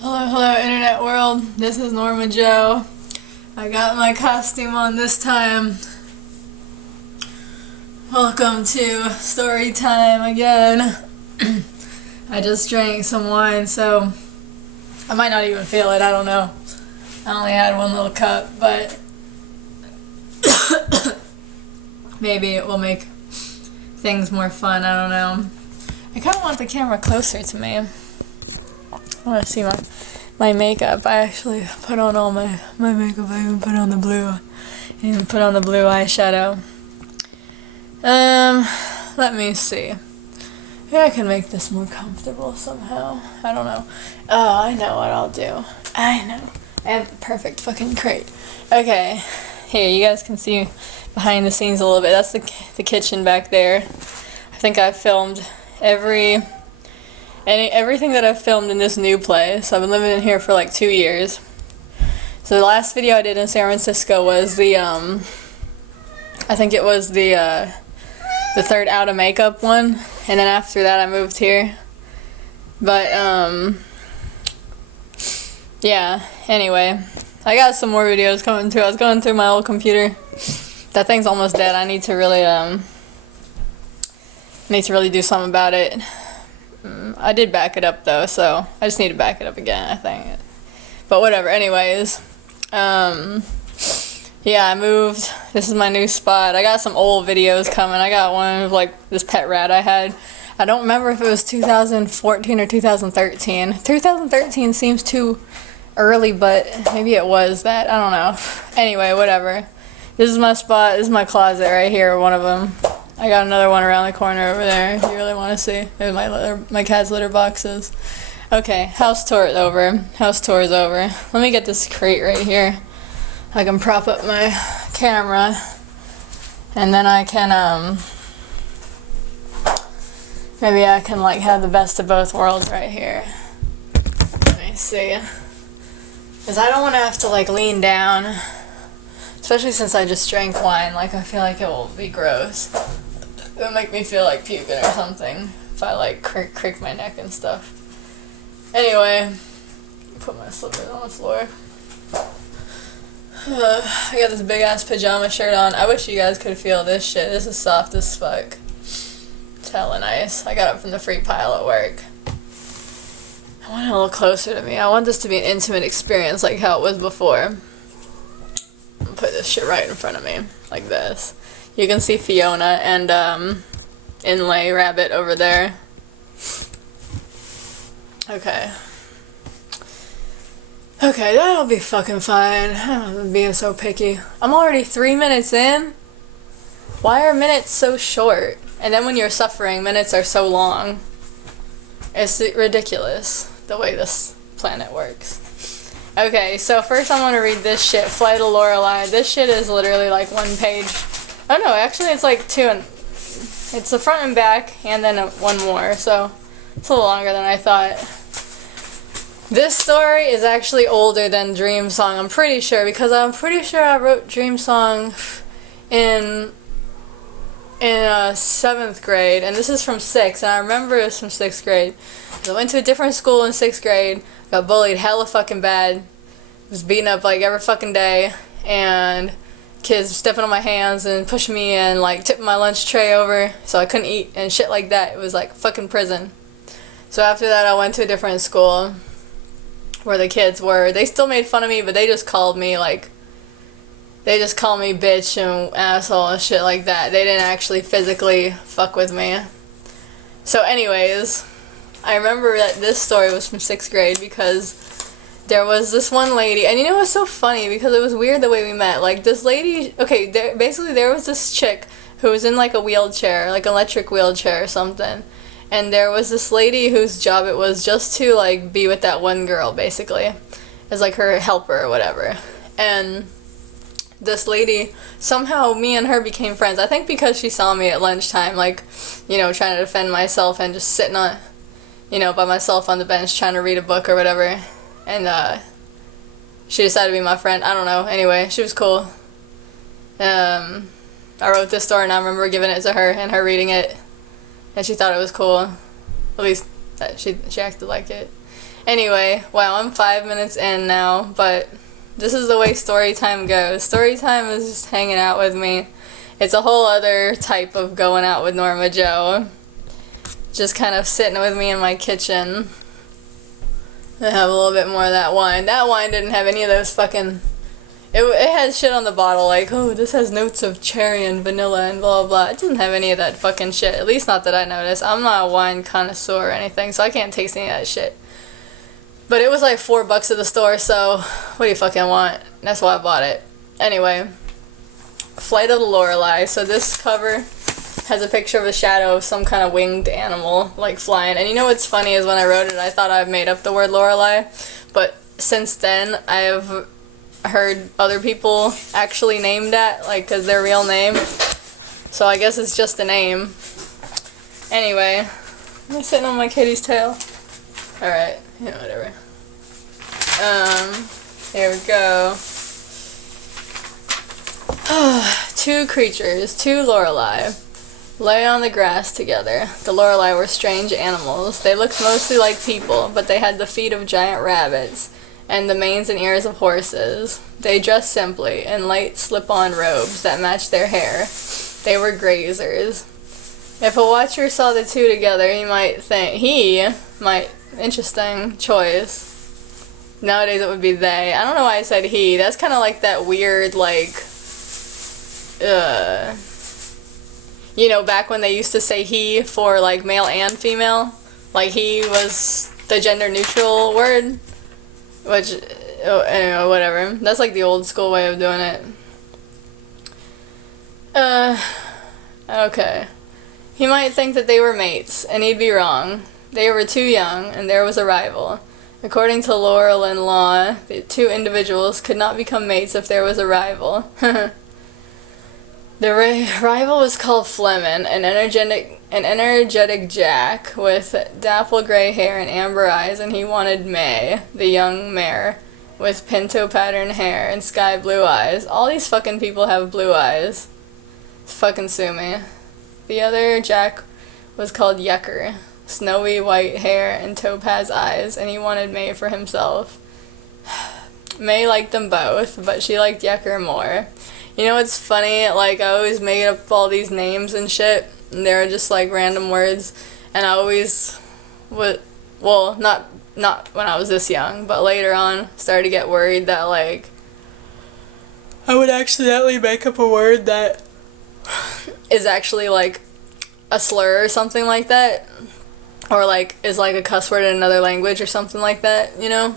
Hello, internet world. This is Norma Joe. I got my costume on this time. Welcome to Storytime again. I just drank some wine, so I might not even feel it. I don't know. I only had one little cup, but maybe it will make things more fun. I don't know. I kind of want the camera closer to me. I want to see my makeup. I actually put on all my makeup. I even put on the blue. Eyeshadow. Let me see. Maybe I can make this more comfortable somehow. I don't know. Oh, I know what I'll do. I know. I have the perfect fucking crate. Okay. Here, you guys can see behind the scenes a little bit. That's the kitchen back there. I think I filmed everything that I've filmed in this new place. I've been living in here for like 2 years. So the last video I did in San Francisco was the third out of makeup one, and then after that I moved here. But yeah, anyway, I got some more videos coming too. I was going through my old computer. That thing's almost dead. I need to really do something about it. I did back it up though, so I just need to back it up again, I think. But whatever, anyways. Yeah, I moved. This is my new spot. I got some old videos coming. I got one of like this pet rat I had. I don't remember if it was 2014 or 2013. 2013 seems too early, but maybe it was that. I don't know. Anyway, whatever. This is my spot. This is my closet right here, one of them. I got another one around the corner over there if you really want to see. There's my cat's litter boxes. Okay, house tour is over. Let me get this crate right here. I can prop up my camera, and then I can, maybe I can like have the best of both worlds right here. Let me see. Because I don't want to have to like lean down, especially since I just drank wine. Like, I feel like it will be gross. It'll make me feel like puking or something if I like crick my neck and stuff. Anyway, put my slippers on the floor. I got this big ass pajama shirt on. I wish you guys could feel this shit. This is soft as fuck. It's hella nice. I got it from the free pile at work. I want it a little closer to me. I want this to be an intimate experience like how it was before. I'll put this shit right in front of me, like this. You can see Fiona and Inlay Rabbit over there. Okay, that'll be fucking fine. I'm being so picky. I'm already 3 minutes in. Why are minutes so short? And then when you're suffering, minutes are so long. It's ridiculous the way this planet works. Okay, so first I'm gonna read this shit, Flight of Lorelai. This shit is literally like 1 page. Oh no, actually it's like 2 and it's the front and back and then one more, so it's a little longer than I thought. This story is actually older than Dream Song, I'm pretty sure, because I'm pretty sure I wrote Dream Song in 7th grade, and this is from 6th, and I remember it was from 6th grade. I went to a different school in 6th grade, got bullied hella fucking bad, was beaten up like every fucking day, and kids stepping on my hands and pushing me and like tipping my lunch tray over so I couldn't eat and shit like that. It was like fucking prison. So after that I went to a different school where the kids were, they still made fun of me, but they just called me bitch and asshole and shit like that. They didn't actually physically fuck with me. So anyways, I remember that this story was from 6th grade because there was this one lady, and you know what's so funny, because it was weird the way we met. Like, this lady, okay, there was this chick who was in like a wheelchair, like an electric wheelchair or something, and there was this lady whose job it was just to like be with that one girl, basically, as like her helper or whatever. And this lady, somehow me and her became friends. I think because she saw me at lunchtime, like, you know, trying to defend myself and just sitting on, you know, by myself on the bench trying to read a book or whatever. And she decided to be my friend. I don't know. Anyway, she was cool. I wrote this story and I remember giving it to her and her reading it. And she thought it was cool. At least that she acted like it. Anyway, wow, I'm 5 minutes in now, but this is the way story time goes. Story time is just hanging out with me. It's a whole other type of going out with Norma Joe. Just kind of sitting with me in my kitchen. I have a little bit more of that wine. That wine didn't have any of those fucking... It had shit on the bottle like, oh, this has notes of cherry and vanilla and blah, blah, blah. It didn't have any of that fucking shit. At least not that I noticed. I'm not a wine connoisseur or anything, so I can't taste any of that shit. But it was like $4 at the store, so what do you fucking want? That's why I bought it. Anyway, Flight of the Lorelai. So this cover has a picture of a shadow of some kind of winged animal, like flying. And you know what's funny is when I wrote it, I thought I made up the word Lorelai. But since then, I have heard other people actually name that, like, because their real name. So I guess it's just a name. Anyway, am I sitting on my kitty's tail? Alright, yeah, whatever. Here we go. Two creatures, two Lorelai, lay on the grass together. The Lorelai were strange animals. They looked mostly like people, but they had the feet of giant rabbits and the manes and ears of horses. They dressed simply in light slip-on robes that matched their hair. They were grazers. If a watcher saw the two together, he might think, interesting choice. Nowadays it would be they. I don't know why I said he. That's kind of like that weird, like, you know, back when they used to say he for, like, male and female. Like, he was the gender-neutral word. Which, anyway, whatever. That's like the old school way of doing it. Okay. He might think that they were mates, and he'd be wrong. They were too young, and there was a rival. According to Lorelai law, the two individuals could not become mates if there was a rival. The rival was called Fleming, an energetic Jack with dapple gray hair and amber eyes, and he wanted May, the young mare, with pinto pattern hair and sky blue eyes. All these fucking people have blue eyes. Fucking sue me. The other Jack was called Yecker, snowy white hair and topaz eyes, and he wanted May for himself. May liked them both, but she liked Yecker more. You know what's funny? Like, I always made up all these names and shit, and they were just like random words, and I always would, well, not when I was this young, but later on, started to get worried that, like, I would accidentally make up a word that is actually, like, a slur or something like that, or, like, is, like, a cuss word in another language or something like that, you know?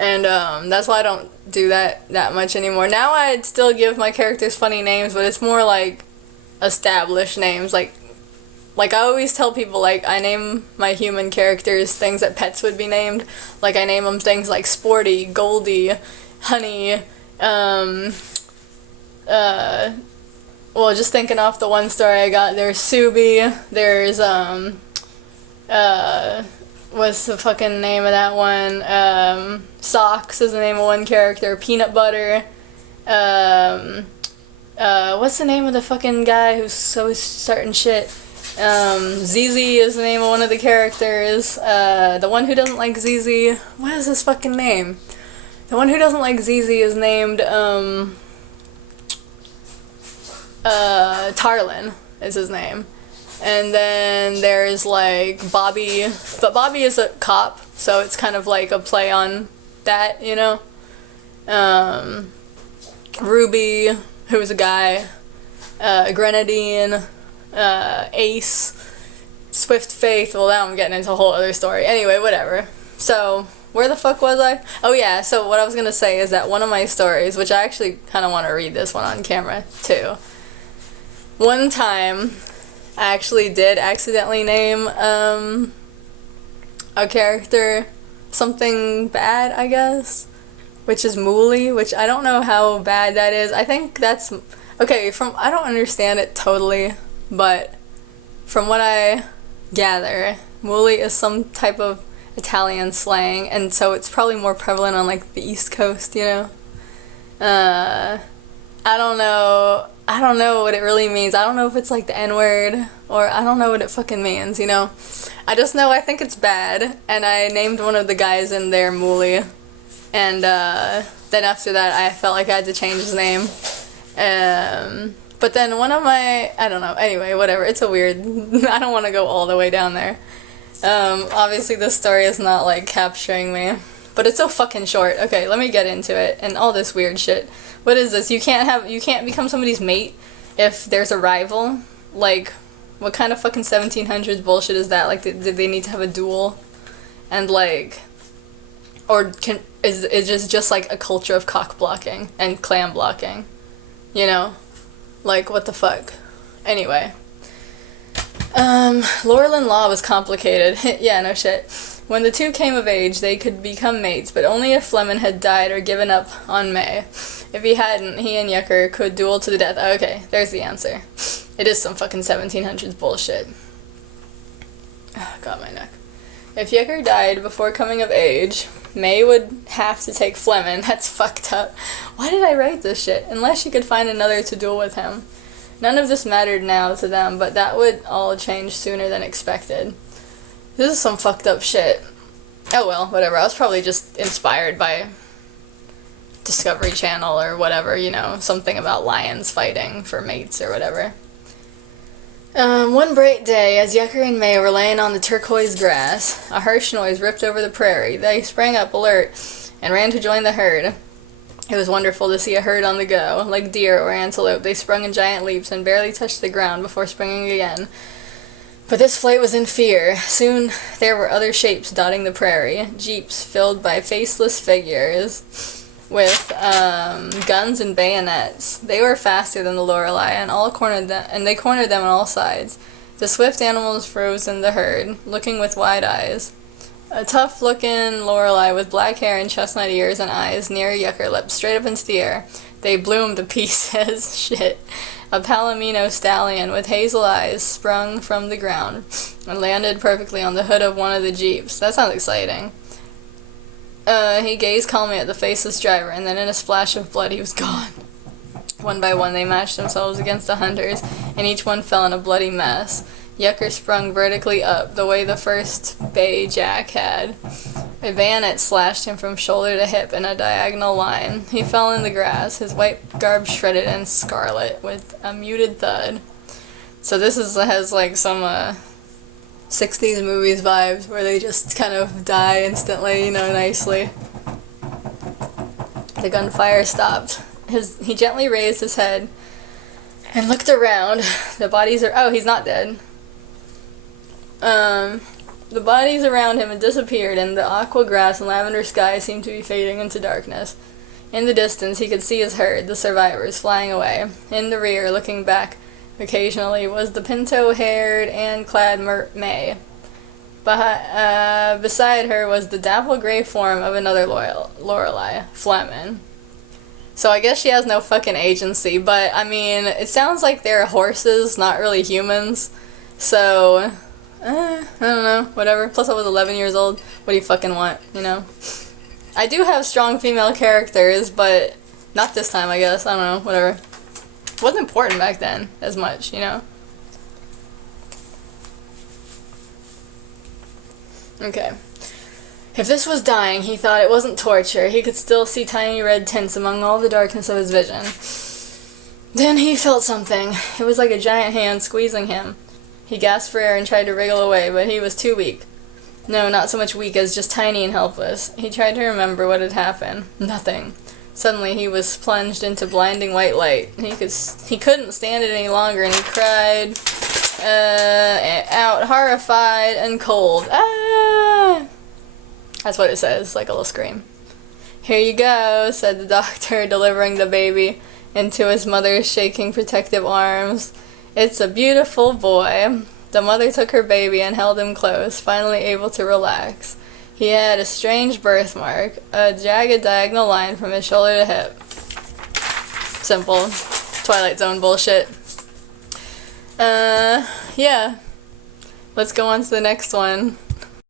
And, that's why I don't do that much anymore. Now I'd still give my characters funny names, but it's more, like, established names, like I always tell people, like, I name my human characters things that pets would be named. Like, I name them things like Sporty, Goldie, Honey, well, just thinking off the one story I got, there's Subi, there's, what's the fucking name of that one? Socks is the name of one character, Peanut Butter, what's the name of the fucking guy who's so starting shit? ZZ is the name of one of the characters. The one who doesn't like ZZ, what is his fucking name? The one who doesn't like ZZ is named, Tarlin is his name. And then there's, like, Bobby, but Bobby is a cop, so it's kind of like a play on that, you know? Ruby, who's a guy, Grenadine, Ace, Swift Faith. Well, now I'm getting into a whole other story. Anyway, whatever. So, where the fuck was I? Oh yeah, so what I was gonna say is that one of my stories, which I actually kind of want to read this one on camera, too. One time, I actually did accidentally name, a character something bad, I guess, which is Mooly, which I don't know how bad that is. I think that's, okay, I don't understand it totally, but from what I gather, Mooly is some type of Italian slang, and so it's probably more prevalent on, like, the East Coast, you know? I don't know. I don't know what it really means. I don't know if it's like the N-word, or I don't know what it fucking means, you know? I just know I think it's bad, and I named one of the guys in there Mooly. And then after that, I felt like I had to change his name. But then one of my, I don't know, anyway, whatever, it's a weird, I don't want to go all the way down there. Obviously this story is not, like, capturing me, but it's so fucking short. Okay, let me get into it, and all this weird shit. What is this? You can't become somebody's mate if there's a rival? Like, what kind of fucking 1700s bullshit is that? Like, did they need to have a duel? And, like, or is it just like a culture of cock blocking and clam blocking? You know? Like, what the fuck? Anyway. Lorelai law was complicated. Yeah, no shit. When the two came of age, they could become mates, but only if Fleming had died or given up on May. If he hadn't, he and Yucker could duel to the death. Okay, there's the answer. It is some fucking 1700s bullshit. Oh, got my neck. If Yucker died before coming of age, May would have to take Fleming. That's fucked up. Why did I write this shit? Unless she could find another to duel with him. None of this mattered now to them, but that would all change sooner than expected. This is some fucked up shit. Oh well, whatever. I was probably just inspired by Discovery Channel or whatever, you know, something about lions fighting for mates or whatever. One bright day, as Yucker and May were laying on the turquoise grass, a harsh noise ripped over the prairie. They sprang up alert and ran to join the herd. It was wonderful to see a herd on the go. Like deer or antelope, they sprung in giant leaps and barely touched the ground before springing again. But this flight was in fear. Soon there were other shapes dotting the prairie. Jeeps filled by faceless figures with guns and bayonets. They were faster than the Lorelai, and they cornered them on all sides. The swift animals froze in the herd, looking with wide eyes. A tough-looking Lorelai with black hair and chestnut ears and eyes near Yucker leapt straight up into the air. They bloomed to pieces. Shit. A Palomino stallion with hazel eyes sprung from the ground and landed perfectly on the hood of one of the jeeps. That sounds exciting. He gazed calmly at the faceless driver, and then in a splash of blood he was gone. One by one they matched themselves against the hunters, and each one fell in a bloody mess. Yucker sprung vertically up, the way the first bay jack had. A bayonet slashed him from shoulder to hip in a diagonal line. He fell in the grass, his white garb shredded and scarlet, with a muted thud. So this has like some 60s movies vibes, where they just kind of die instantly, you know, nicely. The gunfire stopped. He gently raised his head and looked around. The bodies are... Oh, he's not dead. The bodies around him had disappeared, and the aqua grass and lavender sky seemed to be fading into darkness. In the distance, he could see his herd, the survivors, flying away. In the rear, looking back occasionally, was the pinto-haired and clad May. Beside her was the dapple-gray form of another Lorelai, Fleming. So I guess she has no fucking agency, but, I mean, it sounds like they're horses, not really humans. So... I don't know, whatever. Plus I was 11 years old. What do you fucking want, you know? I do have strong female characters, but not this time, I guess. I don't know, whatever. It wasn't important back then as much, you know? Okay. If this was dying, he thought it wasn't torture. He could still see tiny red tints among all the darkness of his vision. Then he felt something. It was like a giant hand squeezing him. He gasped for air and tried to wriggle away, but he was too weak. No, not so much weak as just tiny and helpless. He tried to remember what had happened. Nothing. Suddenly he was plunged into blinding white light. He couldn't stand it any longer, and he cried out, horrified and cold. Ah! That's what it says, like a little scream. Here you go, said the doctor, delivering the baby into his mother's shaking protective arms. It's a beautiful boy. The mother took her baby and held him close, finally able to relax. He had a strange birthmark, a jagged diagonal line from his shoulder to hip. Simple. Twilight Zone bullshit. Yeah. Let's go on to the next one.